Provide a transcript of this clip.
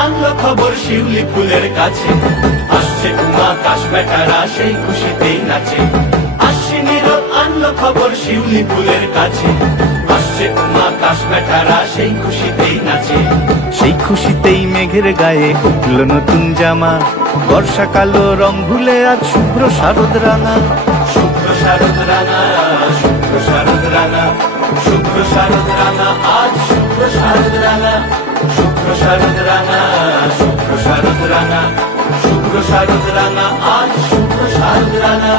আনলো খবর শিউলি ফুলের কাছে, আসছে উমা কাশ বেটারা সেই খুশিতেই নাচে। আশ্বিনী রোদ আনলো খবর শিউলি ফুলের কাছে, আসছে উমা কাশ বেটারা সেই খুশিতেই নাচে। সেই খুশিতেই মেঘের গায়ে উঠল নতুন জামা, বর্ষাকালো রং ভুলে আজ শুভ্র শারদ রাঙা। শুভ্র শারদ রাঙা, শুভ্র শারদ রাঙা, শুভ্র শারদ রাঙা, আজ শুভ্র শারদ রাঙা। শুভ্র শারদ রাঙা, শুভ্র শারদ রাঙা, শুভ্র শারদ রাঙা, আজ শুভ্র শারদ রাঙা।